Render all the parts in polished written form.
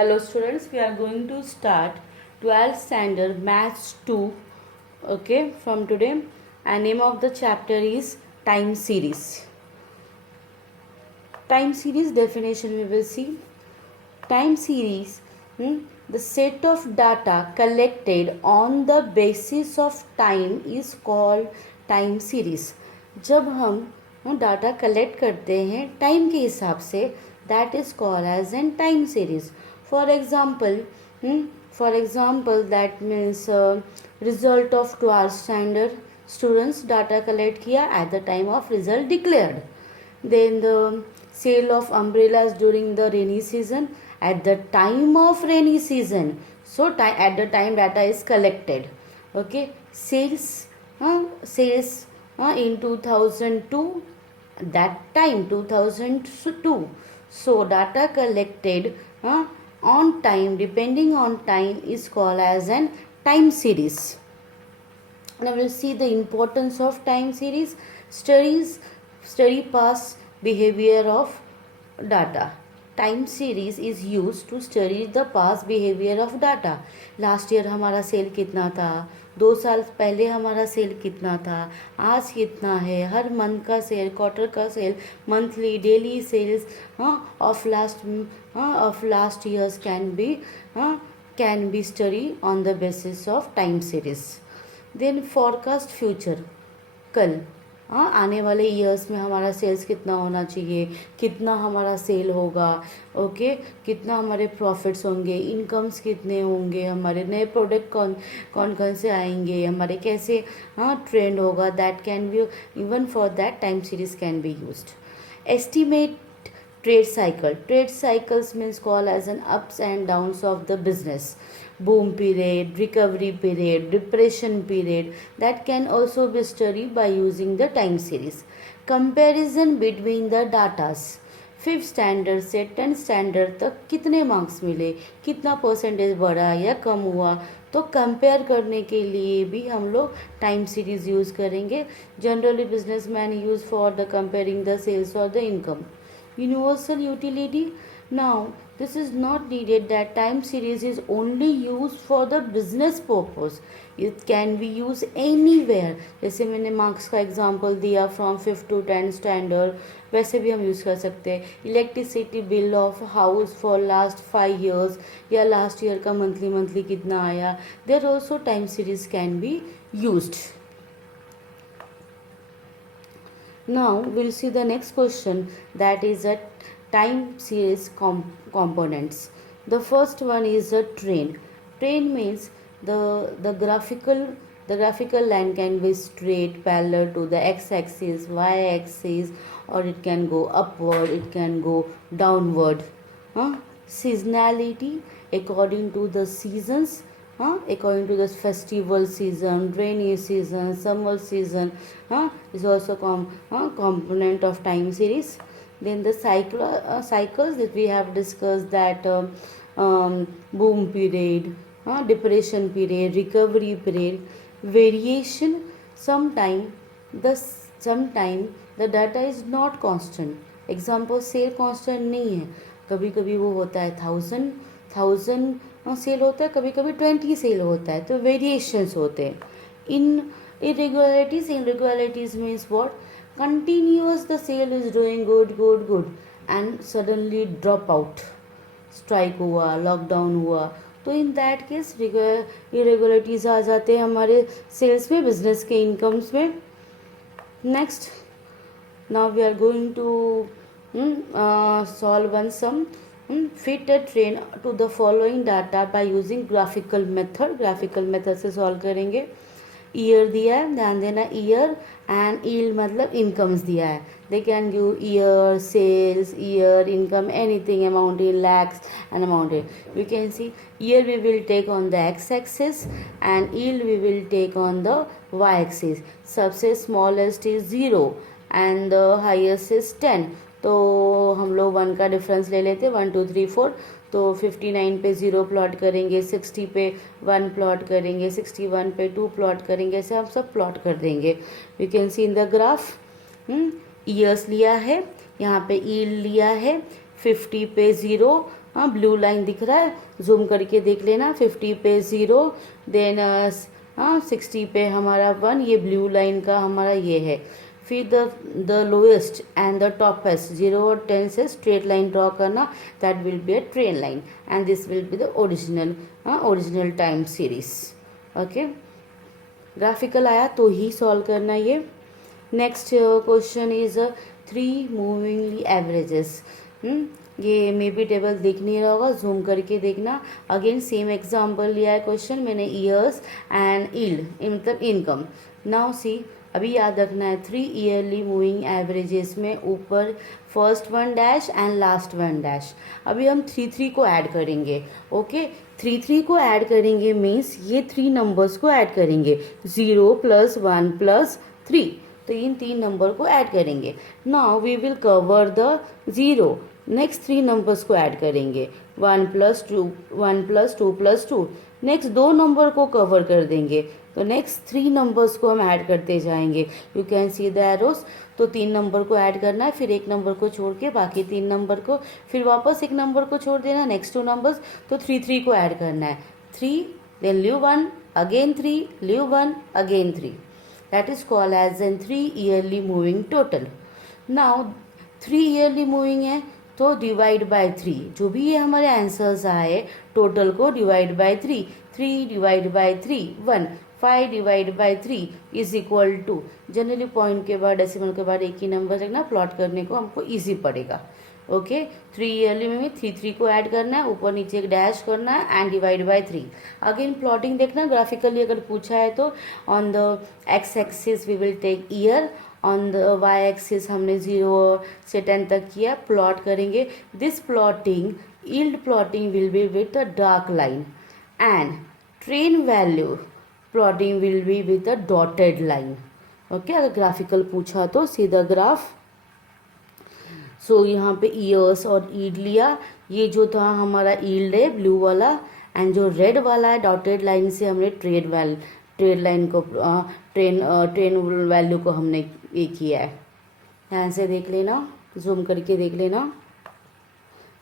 Hello students, we are going to start 12th standard Maths 2, okay, from today, and name of the chapter is Time Series. Time series definition we will see. Time series, the set of data collected on the basis of time is called time series. जब हम data collect करते हैं time के हिसाब से, that is called as an time series. For example that means result of 12th standard students data collect किया at the time of result declared. Then the sale of umbrellas during the rainy season at the time of rainy season. So at the time data is collected. Okay, sales in 2002, that time 2002. So data collected on time, depending on time, is called as an time series. Now we'll see the importance of time series. Study past behavior of data. Time series is used to study the past behavior of data. Last year हमारा cell कितना था, 2 साल पहले हमारा cell कितना था, आज कितना है, हर मंथ का सेल, क्वार्टर का sale, monthly, daily sales of last years can be study on the basis of time series. Then forecast future, कल आने वाले ईयर्स में हमारा सेल्स कितना होना चाहिए, कितना हमारा सेल होगा, ओके, कितना हमारे प्रॉफिट्स होंगे, इनकम्स कितने होंगे, हमारे नए प्रोडक्ट कौन कौन से आएंगे, हमारे कैसे ट्रेंड होगा, that can be even for that time series can be used. Estimate trade cycle. Trade cycles means called as an ups and downs of the business. Boom period, recovery period, depression period, that can also be studied by using the time series. Comparison between the datas. 5th standard से 10th standard तक कितने marks मिले, कितना percentage बढ़ा या कम हुआ, तो compare करने के लिए भी हम लोग टाइम सीरीज यूज़ करेंगे. Generally businessman use for the comparing the sales और the income. Universal utility. Now this is not needed that time series is only used for the business purpose. It can be used anywhere. जैसे मैंने marks का example दिया from 5th to 10th standard, वैसे भी हम use कर सकते हैं. Electricity bill of house for last 5 years या लास्ट ईयर का मंथली कितना आया, there also time series can be used. Now we'll see the next question, that is a time series components. The first one is a train. Train means the graphical line can be straight parallel to the x-axis, y-axis, or it can go upward, it can go downward. Seasonality, according to the seasons, according to the festival season, rainy season, summer season, is also component of time series. Then the cycles that we have discussed, that boom period, depression period, recovery period, variation. Sometime the data is not constant. Example, sale constant नहीं है, कभी कभी वो होता है 1000 cell होता है, कभी कभी 20 सेल होता है, तो वेरिएशंस होते हैं. इन irregularities means what? Continuous the sale is doing good and suddenly drop out, strike हुआ, लॉकडाउन हुआ, तो इन दैट केस irregularities आ जाते हैं हमारे सेल्स में, बिजनेस के इनकम्स में. Next, now we are going to solve one sum. Fit a train to the following data by using graphical method. Graphical method से सॉल्व करेंगे. ईयर दिया है, ध्यान देना, ईयर एंड ईल्ड मतलब इनकम्स दिया है. They can give year, sales, year, income, anything, amount in lakhs and amount in. We can see year we will take on the X axis and yield we will take on the Y axis. सबसे smallest is 0 and the highest is 10. तो हम लोग 1 का difference ले लेते हैं, 1 2 3 4. तो 59 पे 0 प्लॉट करेंगे, 60 पे 1 प्लॉट करेंगे, 61 पे 2 प्लॉट करेंगे, ऐसे हम सब प्लॉट कर देंगे. You can C in the graph, years लिया है, यहाँ पे ईल्ड लिया है, 50 पे 0, हाँ ब्लू लाइन दिख रहा है, जूम करके देख लेना। 50 पे 0, देन हाँ 60 पे हमारा 1, ये ब्लू लाइन का हमारा ये है। फिर the lowest and the toppest 0 और 10 से स्ट्रेट लाइन ड्रॉ करना, that will be a trend line and this will be the original time series. Okay, graphical आया तो ही सॉल्व करना ये। Next question is 3 movingly averages. ये मे बी टेबल दिख नहीं रहा होगा, जूम करके देखना। अगेन सेम एग्जाम्पल लिया है क्वेश्चन मैंने, ईयर्स एंड ईल्ड, मतलब इनकम। नाउ सी, अभी याद रखना है 3 ईयरली मूविंग एवरेजेस में ऊपर first 1 dash and last 1 dash. अभी हम 3 को ऐड करेंगे। ओके, 3 को ऐड करेंगे मीन्स ये 3 नंबर्स को ऐड करेंगे, 0 + 1 + 3, तो इन 3 नंबर को ऐड करेंगे। Now we will cover the 0, next 3 numbers को ऐड करेंगे, 1 + 2, 1 + 2 + 2, नेक्स्ट 2 नंबर को कवर कर देंगे, तो नेक्स्ट 3 नंबर्स को हम ऐड करते जाएंगे। You can see the arrows. तो 3 नंबर को ऐड करना है, फिर 1 नंबर को छोड़ के बाकी 3 नंबर को, फिर वापस 1 नंबर को छोड़ देना, नेक्स्ट 2 नंबर्स, तो 3 को ऐड करना है। 3 then leave 1 again, 3 leave 1 again 3, that is called as an 3 yearly moving total. Now 3 yearly moving है तो डिवाइड बाय 3, जो भी ये हमारे आंसर्स आए टोटल को divide by 3, 3 divide by 3 1, 5 divide by 3 is equal to, generally point के बाद डेसिमल के बाद एक ही नंबर रखना, प्लॉट करने को हमको इजी पड़ेगा। ओके, 3 ईयरली में भी 3 को ऐड करना है, ऊपर नीचे एक डैश करना है and divide by 3। Again plotting देखना, ग्राफिकली अगर पूछा है तो on the X axis we will take year, on the Y axis हमने 0 से 10 तक किया, प्लॉट करेंगे। This plotting, yield plotting will be with a dark line and trend value plotting will be with a dotted line. Okay, अगर graphical पूछा तो सीधा graph. सो यहाँ पे ईयर्स और ईल्ड लिया, ये जो था हमारा ईल्ड है ब्लू वाला, एंड जो रेड वाला है डॉटेड लाइन से हमने ट्रेड लाइन को ट्रेन वैल्यू को हमने ये किया है। ध्यान से देख लेना, जूम करके देख लेना।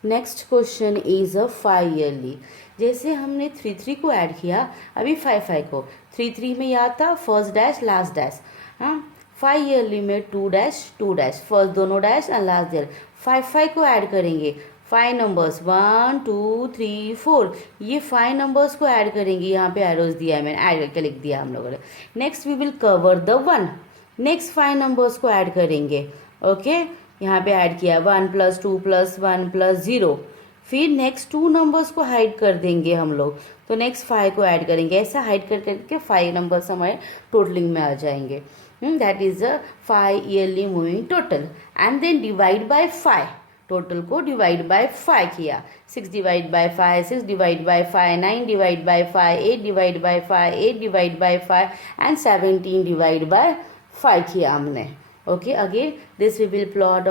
Next question is a 5 yearly. जैसे हमने 3 को ऐड किया, अभी 5 को, 3 में याद था फर्स्ट डैश लास्ट डैश। हाँ, 5 ईयरली में 2 डैश 2 डैश, फर्स्ट दोनों डैश एंड लास्ट डैश। 5 को ऐड करेंगे, 5 नंबर्स 1 2 3 4, ये 5 नंबर्स को ऐड करेंगे। यहाँ पे एरोज दिया है, मैंने ऐड करके लिख दिया हम लोगों ने। Next we will cover the 1, next 5 numbers को ऐड करेंगे। ओके, यहाँ पे ऐड किया 1 + 2 + 1 + 0, फिर नेक्स्ट 2 नंबर्स को हाइड कर देंगे हम लोग, तो नेक्स्ट 5 को ऐड करेंगे। ऐसा हाइड कर करके 5 नंबर्स हमारे टोटलिंग में आ जाएंगे। That is a 5 yearly moving total. And then divide by 5, total को डिवाइड बाय 5 किया, 6 divide by 5, 6 divide by 5, 9 divide by 5, 8 divide by 5, 8 divide by 5 and 17 divide by 5 किया हमने। Okay, again this we will plot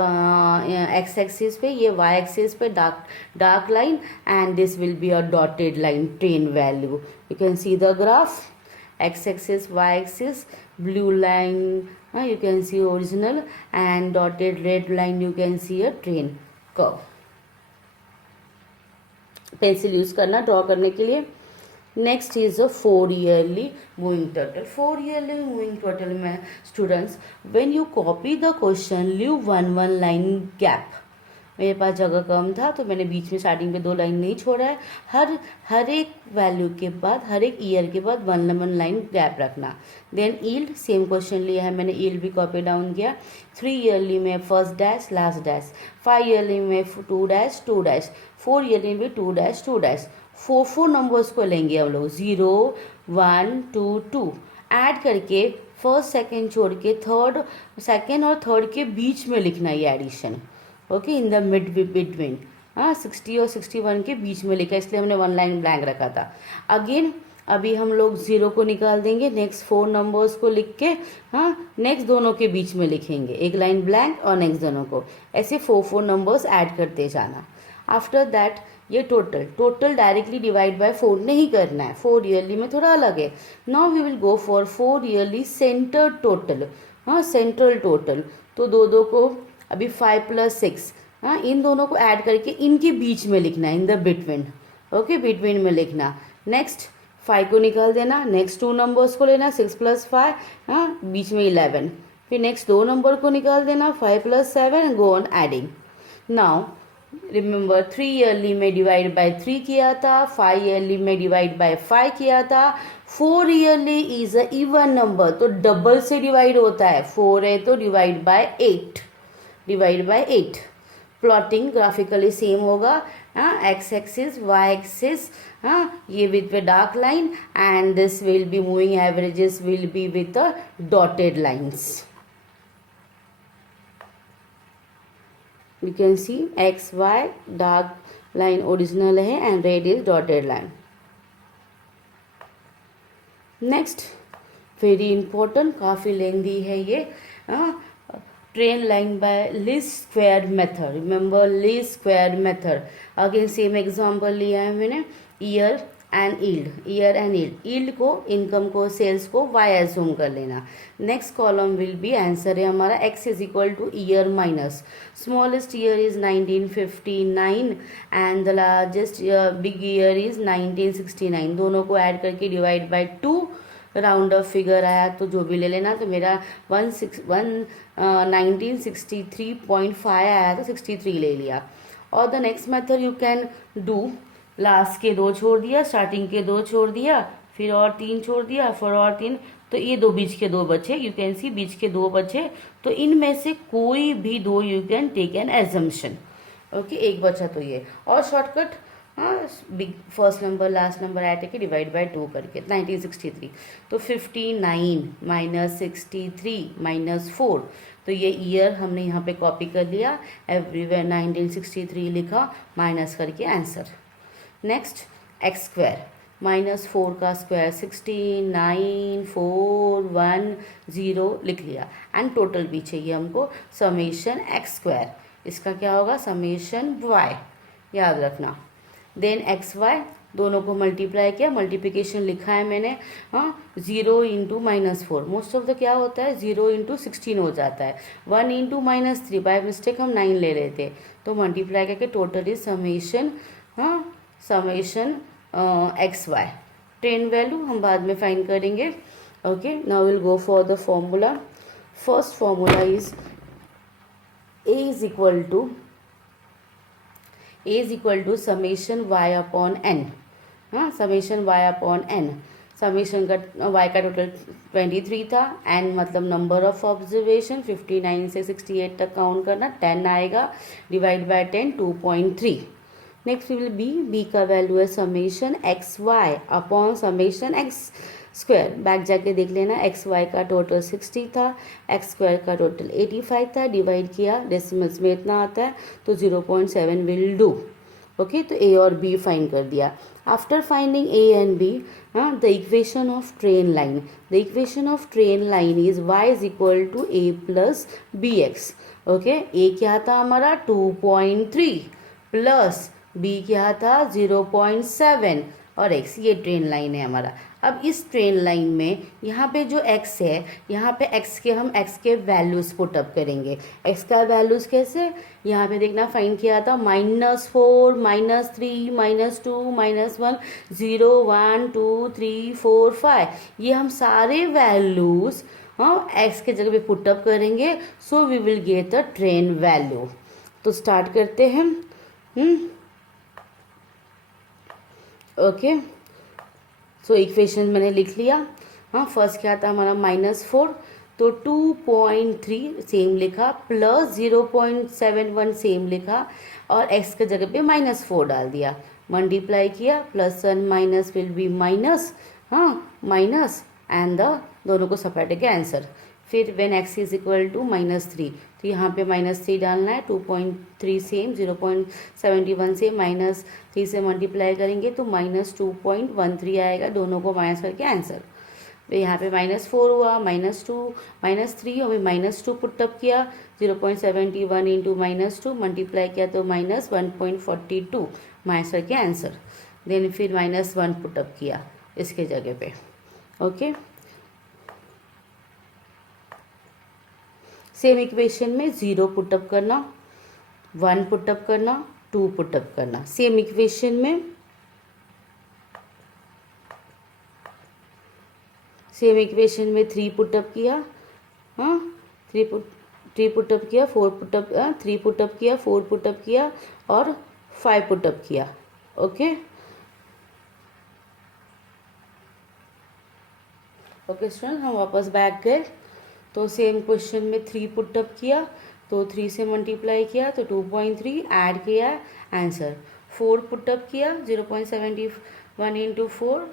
X axis पे, ये Y axis पे dark line, and this will be a dotted line trend value. You can see the graph, X axis Y axis, blue line you can see original, and dotted red line you can see a train curve। Pencil use करना draw करने के लिए। Next is a 4 yearly moving total. 4 yearly moving total में students, when you copy the question leave 1 line gap. मेरे पास जगह कम था तो मैंने बीच में स्टार्टिंग पे 2 लाइन नहीं छोड़ा है। हर एक वैल्यू के बाद, हर एक ईयर के बाद 1 लाइन गैप रखना। देन ईल्ड, सेम क्वेश्चन लिया है मैंने, ईल्ड भी कॉपी डाउन किया। 3 ईयरली में first dash last dash, 5 yearly में 2 डैश 2 डैश, 4 ईयरली में 2 डैश 2 डैश। 4 नंबर्स को लेंगे हम लोग, 0 1 2 2 ऐड करके फर्स्ट सेकेंड छोड़ के थर्ड, सेकेंड और थर्ड के बीच में लिखना ये addition. Okay, in the mid between, 60 और 61 के बीच में लिखा, इसलिए हमने 1 लाइन ब्लैंक रखा था। अगेन अभी हम लोग 0 को निकाल देंगे, नेक्स्ट 4 नंबर्स को लिख के नेक्स्ट दोनों के बीच में लिखेंगे, एक लाइन ब्लैंक और नेक्स्ट दोनों को, ऐसे 4 नंबर्स ऐड करते जाना। आफ्टर दैट ये टोटल डायरेक्टली डिवाइड बाय 4 नहीं करना है, 4 ईयरली में थोड़ा अलग है। Now we will go for 4 yearly centre total, central total. तो दो को अभी 5 + 6 हाँ, इन दोनों को ऐड करके इनके बीच में लिखना है, in the between, okay, between में लिखना। नेक्स्ट 5 को निकाल देना, नेक्स्ट 2 नंबर्स को लेना, 6 + 5, हाँ, बीच में 11, फिर नेक्स्ट 2 नंबर को निकाल देना, 5 + 7, go on adding. Now remember 3 yearly में डिवाइड बाय 3 किया था, 5 ईयरली में डिवाइड बाय 5 किया था, 4 yearly is a even number, तो डबल से डिवाइड होता है, 4 है तो divide by 8, divide bye 8। Plotting graphically same होगा, एक्स एक्सिस वाई एक्सिस, ये with dark line, and this will be moving averages will be with dotted lines. You can see x y dark line original है and red is dotted line. Next very important, काफ़ी लेंदी है ये, train line by least square method. Remember least square method, again same example लिया है मैंने, year and yield, year and yield, yield को, income को, sales को वाई एज्यूम कर लेना। Next column will be, answer है हमारा x is equal two year minus smallest year is 1959 and the largest big year is 1969, दोनों को add करके divide by 2, round of figure आया तो जो भी ले लेना, तो मेरा 1963.5 आया तो 63 ले लिया। और the next method you can do, last के 2 छोड़ दिया, स्टार्टिंग के 2 छोड़ दिया, फिर और 3 छोड़ दिया, फिर और 3, तो ये 2 बीच के 2 बचे, यू कैन सी बीच के 2 बचे, तो इनमें से कोई भी 2 you can take an assumption, okay, एक बचा तो ये। और shortcut, big first number last number add करके डिवाइड बाय 2 करके 1963, तो 59 - 63 - 4, तो ये ईयर हमने यहाँ पे कॉपी कर लिया, एवरीवेयर 1963 लिखा, माइनस करके आंसर। नेक्स्ट एक्स स्क्वायर, -4 का स्क्वायर 69,410 लिख लिया, एंड टोटल भी चाहिए हमको, समेशन एक्स स्क्वायर, इसका क्या होगा, समेशन वाई, याद रखना। देन एक्स वाई, दोनों को मल्टीप्लाई किया, मल्टीप्लिकेशन लिखा है मैंने, 0 × -4, मोस्ट ऑफ द क्या होता है 0 × 16 हो जाता है, 1 × -3, बाय मिस्टेक हम 9 ले लेते, तो मल्टीप्लाई करके total is summation, summation X Y. Trend value हम बाद में फाइंड करेंगे, okay. Now will go for the formula. First formula is A is equal to summation Y upon N, summation Y upon N, summation का Y का total 23 था, N मतलब number of observation, 59 से 68 तक काउंट करना, 10 आएगा, divide by 10 2.3। Next will be का value है summation X Y upon summation X square, back जाके देख लेना, एक्स वाई का टोटल 60 था, एक्स स्क्वायर का टोटल 85 था, डिवाइड किया डेसिमल्स में इतना आता है, तो 0.7 विल डू, ओके। तो ए और बी फाइंड कर दिया। After finding A and B, the equation of trend line, the equation of trend line is Y is equal to A plus B X, okay. A क्या था हमारा 2.3 plus B क्या था 0.7 और x, ये train line है हमारा। अब इस ट्रेन लाइन में यहाँ पे जो x है, यहाँ पे x के वैल्यूज़ पुट अप करेंगे। x का वैल्यूज़ कैसे, यहाँ पे देखना फाइंड किया था, -4 -3 -2 -1 0 1 2 3 4 5, ये हम सारे वैल्यूज़ x के जगह पे पुट अप करेंगे, so we will get the trend value. तो स्टार्ट करते हैं, ओके। सो इक्वेशन मैंने लिख लिया, फर्स्ट क्या था हमारा -4, तो 2.3 सेम लिखा, प्लस 0.71 सेम लिखा, और x के जगह पे -4 डाल दिया, मल्टीप्लाई किया, plus one minus will be minus, minus, and the दोनों को सेपरेट के आंसर। फिर when x is equal to -3, तो यहाँ पे -3 डालना है, 2.3 सेम, 0.71 से -3 से मल्टीप्लाई करेंगे तो -2.13 आएगा, दोनों को माइनस करके आंसर। तो यहाँ पे -4 हुआ, -2 -3 और -2 पुटअप किया, 0.71 इंटू -2 मल्टीप्लाई किया तो -1.42 माइनस करके आंसर। देन फिर -1 पुटअप किया इसके जगह पे, ओके। सेम इक्वेशन में 0 पुटअप करना, 1 पुटअप करना, 2 पुटअप करना। सेम इक्वेशन में सेम इक्वेशन में 3 पुटअप किया, हाँ 3 पुटअप किया, 4 पुटअप 3 पुटअप किया, 4 पुटअप किया और 5 पुटअप किया। ओके ओके स्टूडेंट, हम वापस बैक गए तो सेम क्वेश्चन में 3 पुटअप किया तो 3 से मल्टीप्लाई किया तो 2.3 ऐड किया आंसर। 4 पुटअप किया 0.71 इंटू 4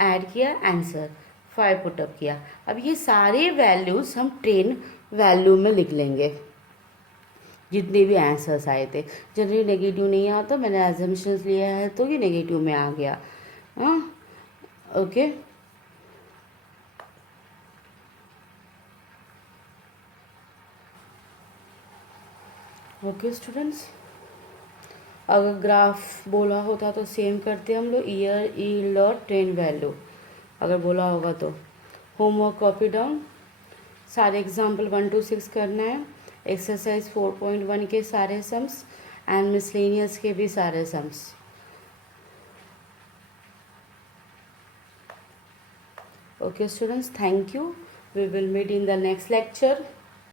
ऐड किया आंसर। 5 पुटअप किया। अब ये सारे वैल्यूज़ हम 10 वैल्यू में लिख लेंगे जितने भी आंसर्स आए थे। जनरली नेगेटिव नहीं आता, मैंने एजम्पशंस लिया है तो ये नेगेटिव में आ गया। हाँ ओके ओके स्टूडेंट्स, अगर ग्राफ बोला होता तो सेम करते हम लोग, ईयर यील्ड और ट्रेंड वैल्यू अगर बोला होगा तो। होमवर्क कॉपी डाउन, सारे एग्जाम्पल 1 to 6 करना है। एक्सरसाइज 4.1 के सारे सम्स एंड मिसलेनियस के भी सारे sums. Okay students, thank you. We will meet in the next lecture.